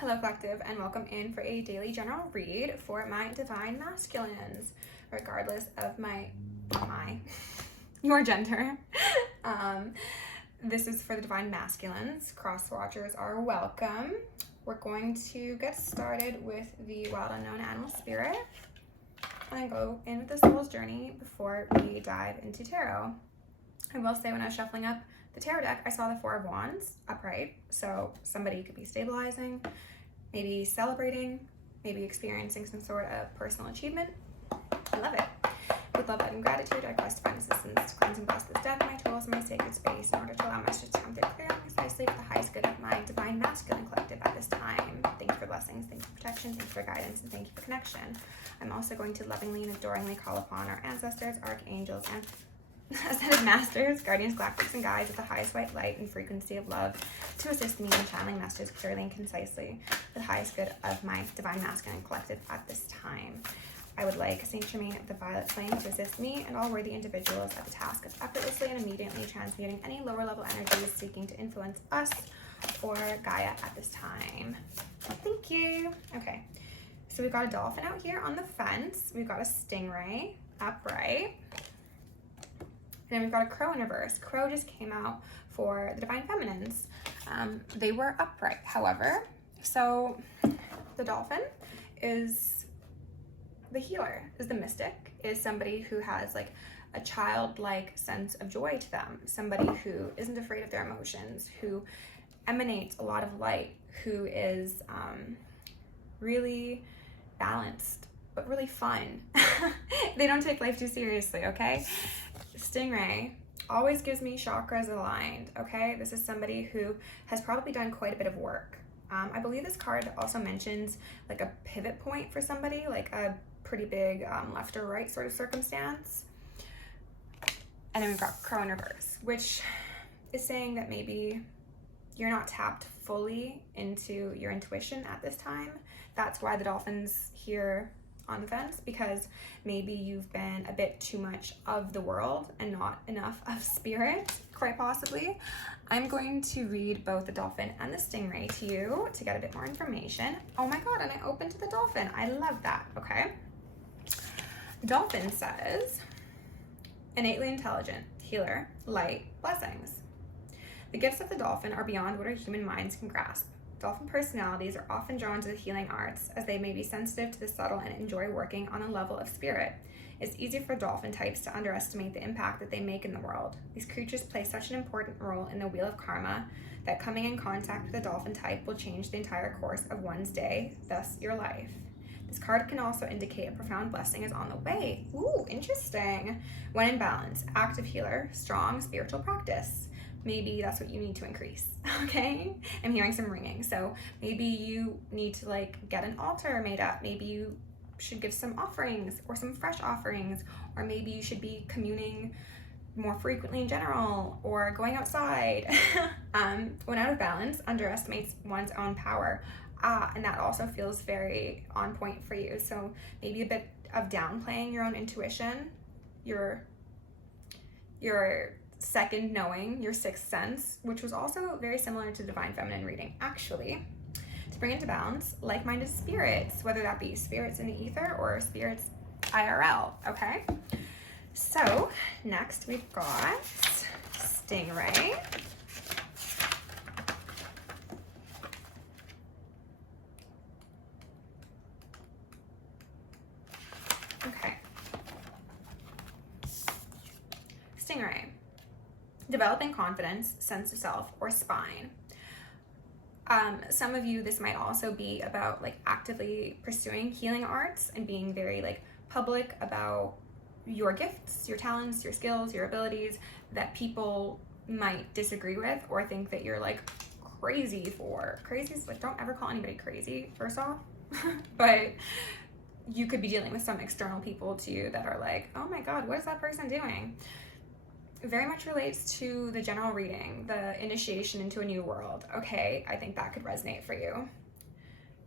Hello Collective, and welcome in for a daily general read for my divine masculines, regardless of your gender. This is for the divine masculines. Cross watchers are welcome. We're going to get started with the wild unknown animal spirit and go in with the soul's journey before we dive into tarot. I will say, when I was shuffling up the tarot deck, I saw the Four of Wands upright, so somebody could be stabilizing, maybe celebrating, maybe experiencing some sort of personal achievement. I love it. With love, and gratitude, I request divine assistance to cleanse and bless this deck, my tools, and my sacred space in order to allow messages to come through clearly and precisely for the highest good of my divine masculine collective at this time. Thank you for blessings, thank you for protection, thank you for guidance, and thank you for connection. I'm also going to lovingly and adoringly call upon our ancestors, archangels, and ascended masters, guardians, galactics, and guides with the highest white light and frequency of love to assist me in channeling messages clearly and concisely for the highest good of my divine masculine collective at this time. I would like Saint Germain of the Violet Flame to assist me and all worthy individuals at the task of effortlessly and immediately transmuting any lower level energies seeking to influence us or Gaia at this time. Thank you. Okay, so we've got a dolphin out here on the fence. We've got a stingray upright. And then we've got a crow in reverse. Crow just came out for the divine feminines. They were upright, however. So the dolphin is the healer, is the mystic, is somebody who has like a childlike sense of joy to them, somebody who isn't afraid of their emotions, who emanates a lot of light, who is really balanced, but really fun. They don't take life too seriously, okay? Stingray always gives me chakras aligned, okay? This is somebody who has probably done quite a bit of work. I believe this card also mentions like a pivot point for somebody, like a pretty big left or right sort of circumstance. And then we've got crow in reverse, which is saying that maybe you're not tapped fully into your intuition at this time. That's why the dolphin's here on the fence, because maybe you've been a bit too much of the world and not enough of spirit, quite possibly. I'm going to read both the dolphin and the stingray to you to get a bit more information. Oh my god, and I opened to the dolphin. I love that. Okay. The dolphin says, innately intelligent, healer, light, blessings. The gifts of the dolphin are beyond what our human minds can grasp. Dolphin personalities are often drawn to the healing arts, as they may be sensitive to the subtle and enjoy working on a level of spirit. It's easy for dolphin types to underestimate the impact that they make in the world. These creatures play such an important role in the wheel of karma that coming in contact with a dolphin type will change the entire course of one's day, thus your life. This card can also indicate a profound blessing is on the way. Ooh, interesting. When in balance, active healer, strong spiritual practice. Maybe that's what you need to increase, okay? I'm hearing some ringing. So maybe you need to like get an altar made up. Maybe you should give some offerings or some fresh offerings, or maybe you should be communing more frequently in general, or going outside. When out of balance, underestimates one's own power. And that also feels very on point for you. So maybe a bit of downplaying your own intuition, your second knowing, your sixth sense, which was also very similar to divine feminine reading, actually. To bring into balance, like-minded spirits, whether that be spirits in the ether or spirits IRL, okay? So next we've got stingray. Okay. Stingray. Developing confidence, sense of self, or spine. Some of you, this might also be about like actively pursuing healing arts and being very like public about your gifts, your talents, your skills, your abilities that people might disagree with or think that you're like crazy for. Crazy is like, don't ever call anybody crazy, first off. But you could be dealing with some external people to you that are like, oh my god, what is that person doing? Very much relates to the general reading, the initiation into a new world. Okay, I think that could resonate for you.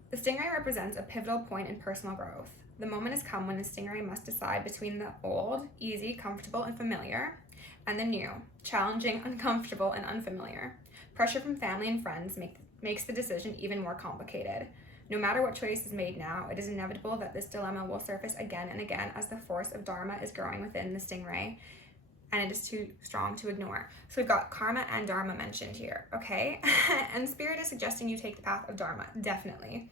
The stingray represents a pivotal point in personal growth. The moment has come when the stingray must decide between the old, easy, comfortable, and familiar, and the new, challenging, uncomfortable, and unfamiliar. Pressure from family and friends makes the decision even more complicated. No matter what choice is made now, it is inevitable that this dilemma will surface again and again as the force of Dharma is growing within the stingray, and it is too strong to ignore. So we've got karma and Dharma mentioned here, okay? And Spirit is suggesting you take the path of Dharma, definitely.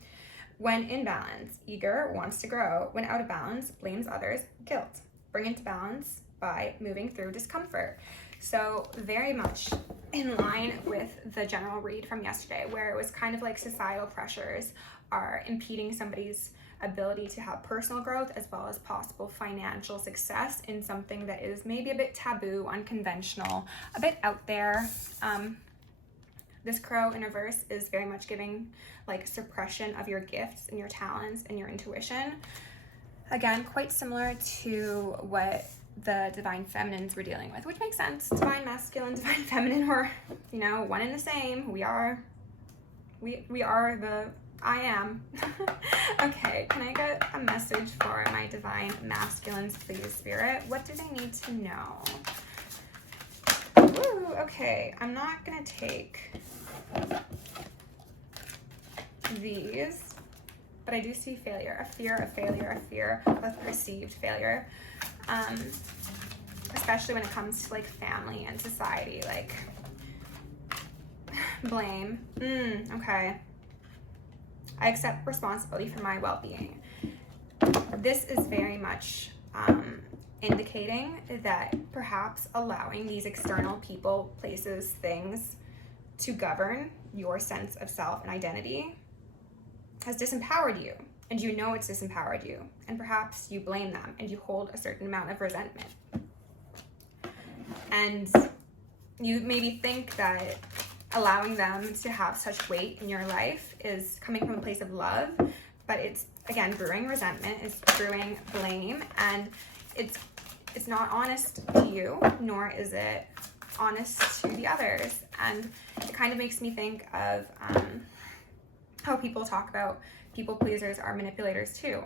When in balance, eager, wants to grow. When out of balance, blames others, guilt. Bring it to balance by moving through discomfort. So very much in line with the general read from yesterday, where it was kind of like societal pressures are impeding somebody's ability to have personal growth as well as possible financial success in something that is maybe a bit taboo, unconventional, a bit out there. This crow in reverse is very much giving like suppression of your gifts and your talents and your intuition. Again, quite similar to what the divine feminines were dealing with, which makes sense. Divine masculine, divine feminine, we're, you know, one and the same. We are the I am. Okay, can I get a message for my divine masculines, please, Spirit? What do they need to know? Woo, okay, I'm not gonna take these, but I do see failure, a fear of failure, a fear of perceived failure, especially when it comes to like family and society, like blame. Okay. I accept responsibility for my well-being. This is very much indicating that perhaps allowing these external people, places, things to govern your sense of self and identity has disempowered you, and you know it's disempowered you, and perhaps you blame them and you hold a certain amount of resentment. And you maybe think that allowing them to have such weight in your life is coming from a place of love, but it's, again, brewing resentment, it's brewing blame, and it's not honest to you, nor is it honest to the others. And it kind of makes me think of how people talk about people pleasers are manipulators too,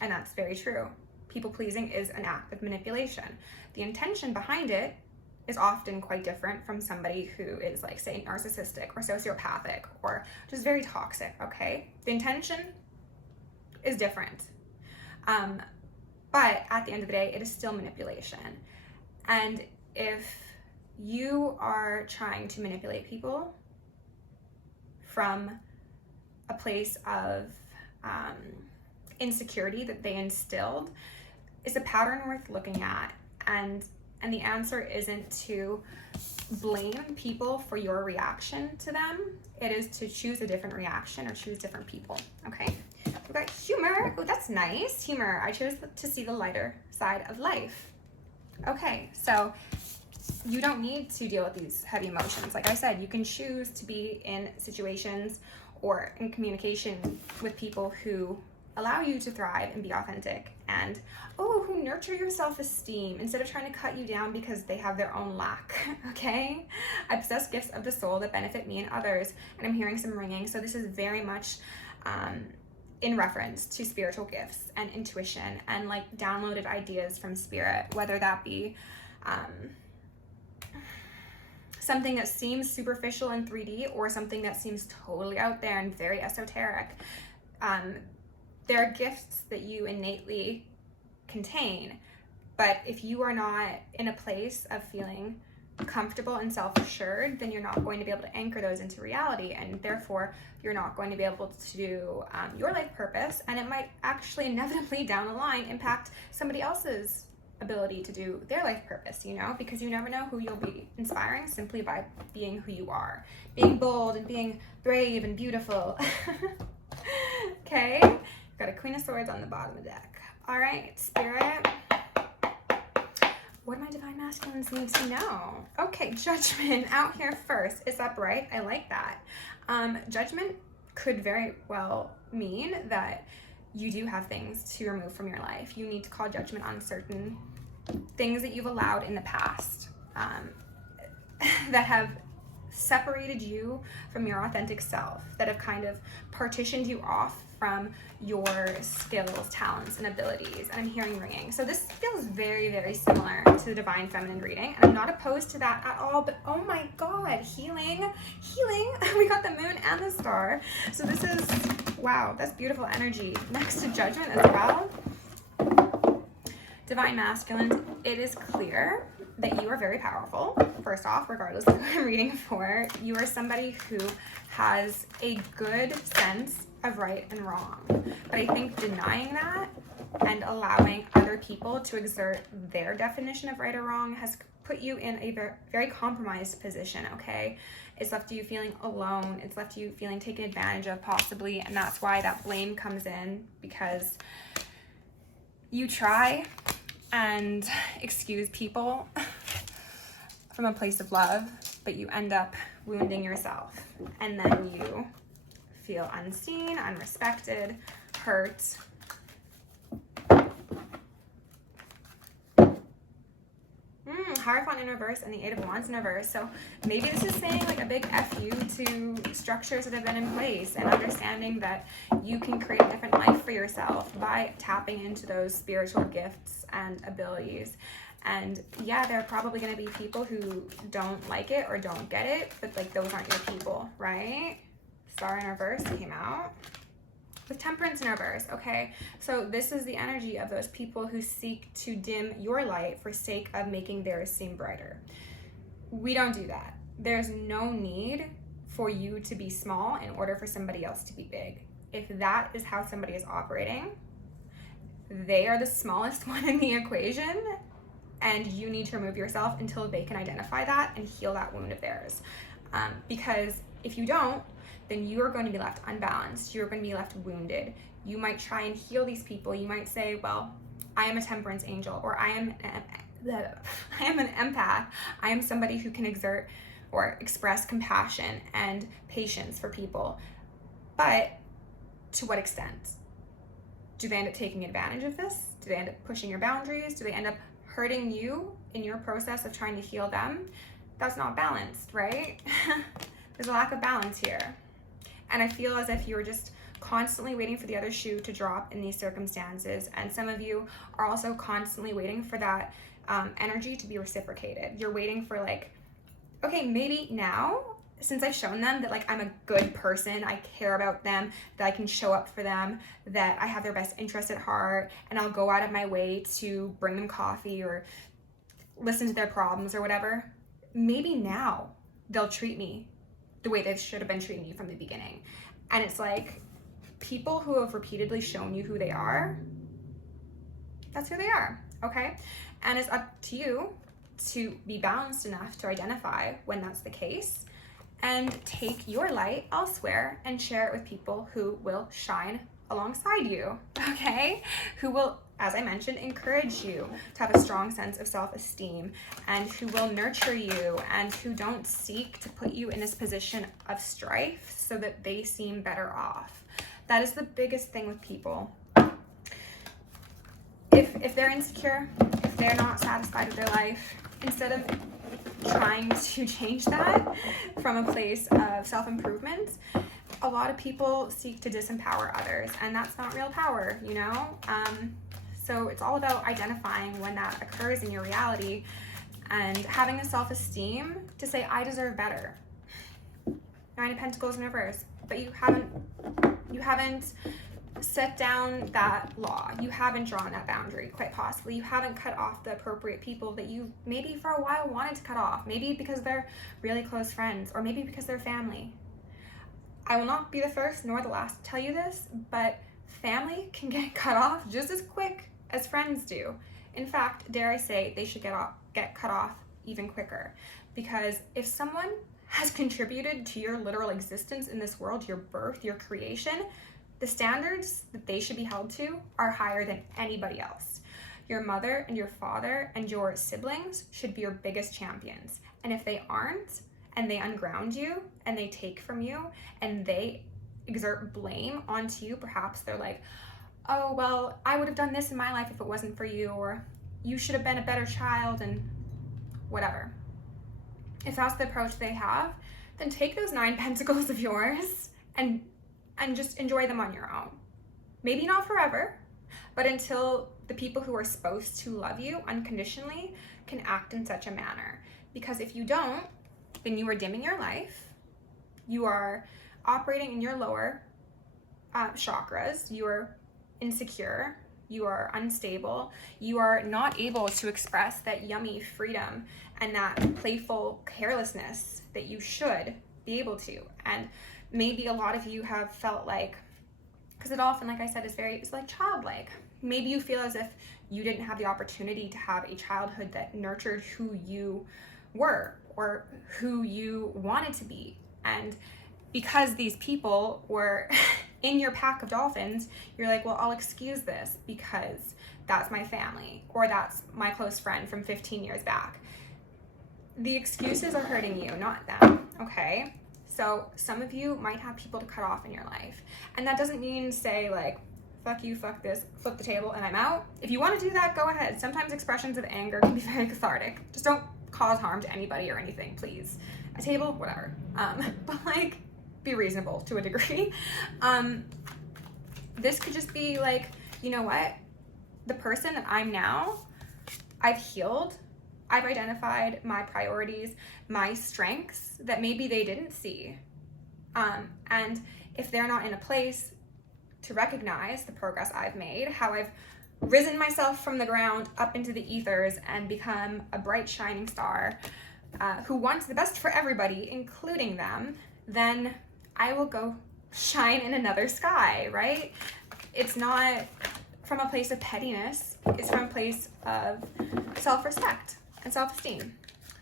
and that's very true. People pleasing is an act of manipulation. The intention behind it is often quite different from somebody who is, like, say, narcissistic or sociopathic or just very toxic, okay? The intention is different. But at the end of the day, it is still manipulation. And if you are trying to manipulate people from a place of insecurity that they instilled, it's a pattern worth looking at. And the answer isn't to blame people for your reaction to them. It is to choose a different reaction or choose different people, okay? We've got humor. Oh, that's nice. Humor. I chose to see the lighter side of life. Okay, so you don't need to deal with these heavy emotions. Like I said, you can choose to be in situations or in communication with people who allow you to thrive and be authentic, and who nurture your self-esteem instead of trying to cut you down because they have their own lack, okay? I possess gifts of the soul that benefit me and others, and I'm hearing some ringing, so this is very much in reference to spiritual gifts and intuition and like downloaded ideas from spirit, whether that be something that seems superficial in 3D or something that seems totally out there and very esoteric. There are gifts that you innately contain, but if you are not in a place of feeling comfortable and self-assured, then you're not going to be able to anchor those into reality, and therefore you're not going to be able to do your life purpose, and it might actually inevitably down the line impact somebody else's ability to do their life purpose, you know, because you never know who you'll be inspiring simply by being who you are, being bold and being brave and beautiful. Okay, got a Queen of Swords on the bottom of the deck. All right, Spirit, what do my divine masculines need to know? Okay, Judgment out here first. It's upright. I like that. Judgment could very well mean that you do have things to remove from your life. You need to call judgment on certain things that you've allowed in the past that have separated you from your authentic self, that have kind of partitioned you off from your skills, talents, and abilities. And I'm hearing ringing. So this feels very, very similar to the Divine Feminine reading. And I'm not opposed to that at all, but oh my God, healing. We got the moon and the star. So this is, wow, that's beautiful energy. Next to Judgment as well. Divine Masculines, it is clear that you are very powerful. First off, regardless of who I'm reading for, you are somebody who has a good sense of right and wrong. But I think denying that and allowing other people to exert their definition of right or wrong has put you in a very compromised position, okay? It's left you feeling alone. It's left you feeling taken advantage of possibly, and that's why that blame comes in, because you try and excuse people from a place of love, but you end up wounding yourself. And then you feel unseen, unrespected, hurt. Hierophant in reverse and the Eight of Wands in reverse. So maybe this is saying like a big F you to structures that have been in place, and understanding that you can create a different life for yourself by tapping into those spiritual gifts and abilities. And yeah, there are probably going to be people who don't like it or don't get it, but like those aren't your people, right? Star in reverse came out. With Temperance in reverse, okay? So this is the energy of those people who seek to dim your light for sake of making theirs seem brighter. We don't do that. There's no need for you to be small in order for somebody else to be big. If that is how somebody is operating, they are the smallest one in the equation, and you need to remove yourself until they can identify that and heal that wound of theirs. Because if you don't, then you are going to be left unbalanced. You're going to be left wounded. You might try and heal these people. You might say, well, I am a temperance angel, or I am an empath. I am somebody who can exert or express compassion and patience for people. But to what extent? Do they end up taking advantage of this? Do they end up pushing your boundaries? Do they end up hurting you in your process of trying to heal them? That's not balanced, right? There's a lack of balance here. And I feel as if you're just constantly waiting for the other shoe to drop in these circumstances. And some of you are also constantly waiting for that energy to be reciprocated. You're waiting for like, okay, maybe now, since I've shown them that like I'm a good person, I care about them, that I can show up for them, that I have their best interest at heart, and I'll go out of my way to bring them coffee or listen to their problems or whatever, maybe now they'll treat me the way they should have been treating you from the beginning. And it's like, people who have repeatedly shown you who they are, that's who they are, okay? And it's up to you to be balanced enough to identify when that's the case and take your light elsewhere and share it with people who will shine alongside you, okay? Who will, as I mentioned, encourage you to have a strong sense of self-esteem, and who will nurture you, and who don't seek to put you in this position of strife so that they seem better off. That is the biggest thing with people. If they're insecure, if they're not satisfied with their life, instead of trying to change that from a place of self-improvement, a lot of people seek to disempower others, and that's not real power, you know? So it's all about identifying when that occurs in your reality and having the self-esteem to say, I deserve better. Nine of Pentacles in reverse, but you haven't set down that law. You haven't drawn that boundary, quite possibly. You haven't cut off the appropriate people that you maybe for a while wanted to cut off. Maybe because they're really close friends, or maybe because they're family. I will not be the first nor the last to tell you this, but family can get cut off just as quick as friends do. In fact, dare I say, they should get cut off even quicker. Because if someone has contributed to your literal existence in this world, your birth, your creation, the standards that they should be held to are higher than anybody else. Your mother and your father and your siblings should be your biggest champions. And if they aren't, and they unground you, and they take from you, and they exert blame onto you, perhaps they're like, oh, well, I would have done this in my life if it wasn't for you, or you should have been a better child, and whatever. If that's the approach they have, then take those 9 pentacles of yours and just enjoy them on your own. Maybe not forever, but until the people who are supposed to love you unconditionally can act in such a manner. Because if you don't, then you are dimming your life. You are operating in your lower chakras. You are insecure. You are unstable. You are not able to express that yummy freedom and that playful carelessness that you should be able to. And maybe a lot of you have felt like, because it often, like I said, it's like childlike. Maybe you feel as if you didn't have the opportunity to have a childhood that nurtured who you were or who you wanted to be. And because these people were in your pack of dolphins, you're like, well, I'll excuse this because that's my family or that's my close friend from 15 years back. The excuses are hurting you, not them, okay? So some of you might have people to cut off in your life. And that doesn't mean say like, fuck you, fuck this, flip the table, and I'm out. If you want to do that, go ahead. Sometimes expressions of anger can be very cathartic. Just don't cause harm to anybody or anything, please. A table, whatever. But like, be reasonable to a degree. This could just be like, you know what? The person that I'm now, I've healed. I've identified my priorities, my strengths that maybe they didn't see. And if they're not in a place to recognize the progress I've made, how I've risen myself from the ground up into the ethers and become a bright shining star who wants the best for everybody, including them, then I will go shine in another sky, right? It's not from a place of pettiness. It's from a place of self-respect and self-esteem.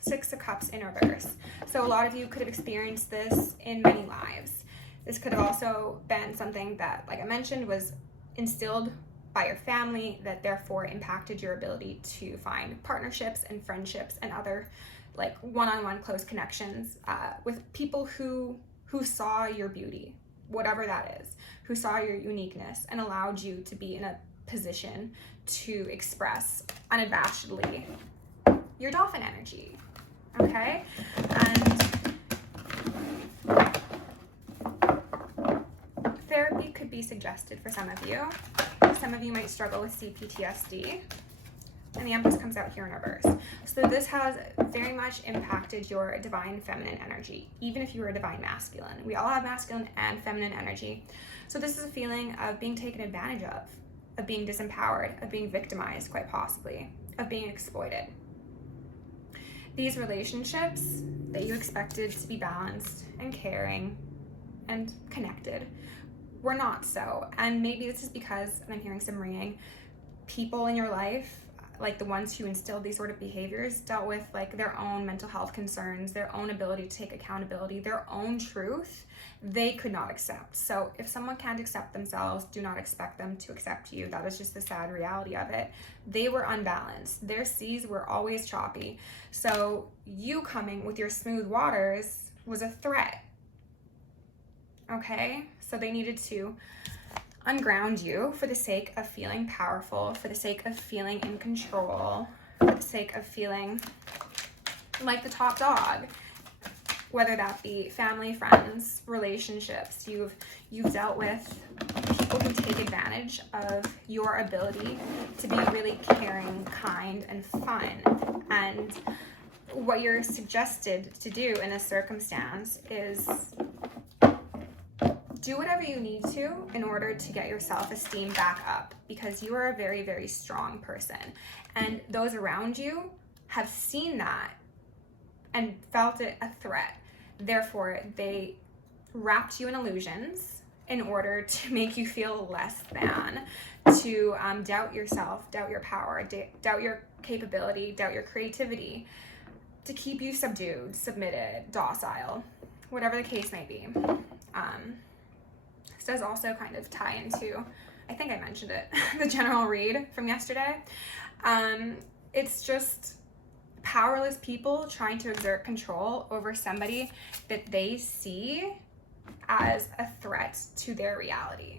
6 of Cups in reverse. So a lot of you could have experienced this in many lives. This could have also been something that, like I mentioned, was instilled by your family that therefore impacted your ability to find partnerships and friendships and other like one-on-one close connections with people who saw your beauty, whatever that is, who saw your uniqueness and allowed you to be in a position to express unabashedly your dolphin energy, okay? And therapy could be suggested for some of you. Some of you might struggle with CPTSD, and the Empress comes out here in reverse. So this has very much impacted your divine feminine energy, even if you were a divine masculine. We all have masculine and feminine energy. So this is a feeling of being taken advantage of being disempowered, of being victimized, quite possibly, of being exploited. These relationships that you expected to be balanced and caring and connected were not so. And maybe this is because, and I'm hearing some ringing, people in your life, like the ones who instilled these sort of behaviors, dealt with like their own mental health concerns, their own ability to take accountability, their own truth, they could not accept. So if someone can't accept themselves, do not expect them to accept you. That is just the sad reality of it. They were unbalanced. Their seas were always choppy. So you coming with your smooth waters was a threat. Okay? So they needed to unground you for the sake of feeling powerful, for the sake of feeling in control, for the sake of feeling like the top dog, whether that be family, friends, relationships. You've dealt with people who take advantage of your ability to be really caring, kind, and fun. And what you're suggested to do in this circumstance is do whatever you need to in order to get your self-esteem back up, because you are a very, very strong person. And those around you have seen that and felt it a threat. Therefore, they wrapped you in illusions in order to make you feel less than, to doubt yourself, doubt your power, doubt your capability, doubt your creativity, to keep you subdued, submitted, docile, whatever the case may be. This does also kind of tie into, I think I mentioned it, the general read from yesterday. It's just powerless people trying to exert control over somebody that they see as a threat to their reality.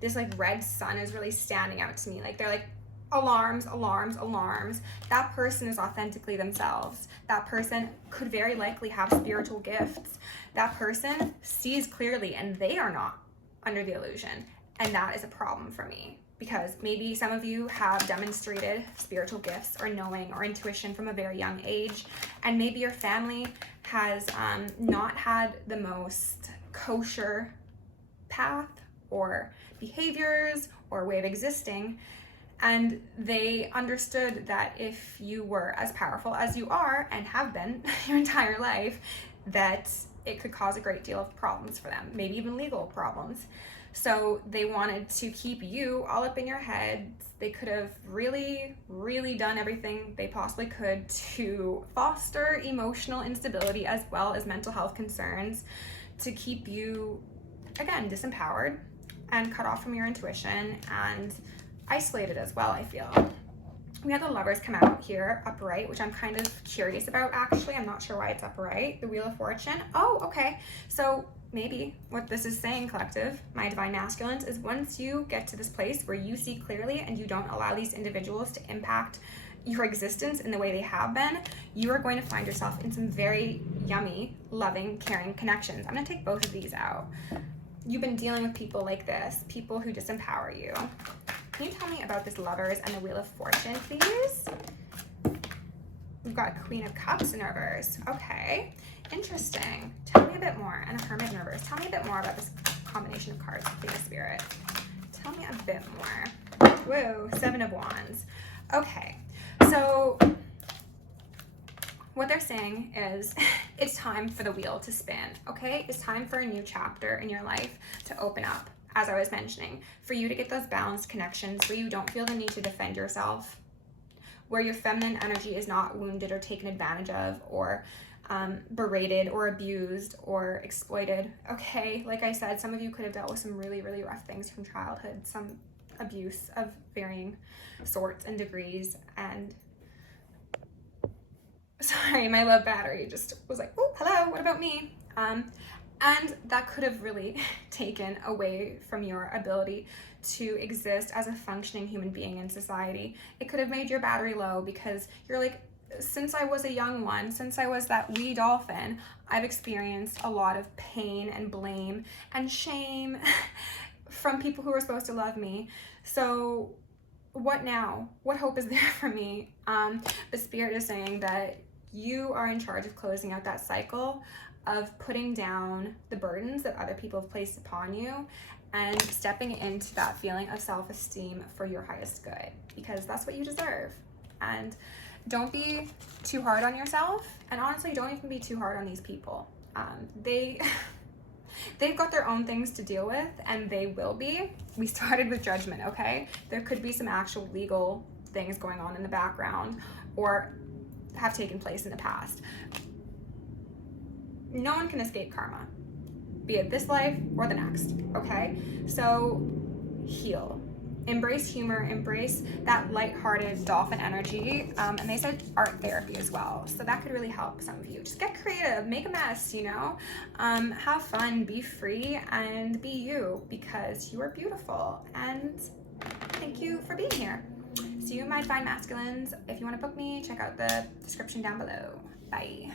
This like red sun is really standing out to me. Like they're like alarms, alarms, alarms. That person is authentically themselves. That person could very likely have spiritual gifts. That person sees clearly and they are not under the illusion. And that is a problem for me, because maybe some of you have demonstrated spiritual gifts or knowing or intuition from a very young age, and maybe your family has not had the most kosher path or behaviors or way of existing, and they understood that if you were as powerful as you are and have been your entire life, that it could cause a great deal of problems for them, maybe even legal problems. So they wanted to keep you all up in your head. They could have really, really done everything they possibly could to foster emotional instability as well as mental health concerns, to keep you, again, disempowered and cut off from your intuition and isolated as well, I feel. We had the Lovers come out here upright, which I'm kind of curious about, actually. I'm not sure why it's upright. The Wheel of Fortune. Oh, okay. So maybe what this is saying, collective, my divine masculines, is once you get to this place where you see clearly and you don't allow these individuals to impact your existence in the way they have been, you are going to find yourself in some very yummy, loving, caring connections. I'm going to take both of these out. You've been dealing with people like this, people who disempower you. Can you tell me about this Lovers and the Wheel of Fortune, please? We've got Queen of Cups in reverse. Okay, interesting. Tell me a bit more. And a Hermit in reverse. Tell me a bit more about this combination of cards, Queen of Spirit. Tell me a bit more. Whoa, Seven of Wands. Okay, so what they're saying is it's time for the wheel to spin, okay? It's time for a new chapter in your life to open up, as I was mentioning, for you to get those balanced connections where you don't feel the need to defend yourself, where your feminine energy is not wounded or taken advantage of or berated or abused or exploited, okay? Like I said, some of you could have dealt with some really, really rough things from childhood, some abuse of varying sorts and degrees, and sorry, my low battery just was like, oh, hello, what about me? And that could have really taken away from your ability to exist as a functioning human being in society. It could have made your battery low because you're like, since I was a young one, since I was that wee dolphin, I've experienced a lot of pain and blame and shame from people who were supposed to love me. So what now? What hope is there for me? The Spirit is saying that you are in charge of closing out that cycle of putting down the burdens that other people have placed upon you and stepping into that feeling of self-esteem for your highest good, because that's what you deserve. And don't be too hard on yourself, and honestly, don't even be too hard on these people. They've got their own things to deal with, and they will be. We started with Judgment, okay? There could be some actual legal things going on in the background or have taken place in the past. No one can escape karma, be it this life or the next, okay? So heal, embrace humor, embrace that lighthearted dolphin energy, and they said art therapy as well, so that could really help some of you. Just get creative, make a mess, you know, have fun, be free, and be you, because you are beautiful. And thank you for being here. See you, my divine masculines. If you want to book me, check out the description down below. Bye.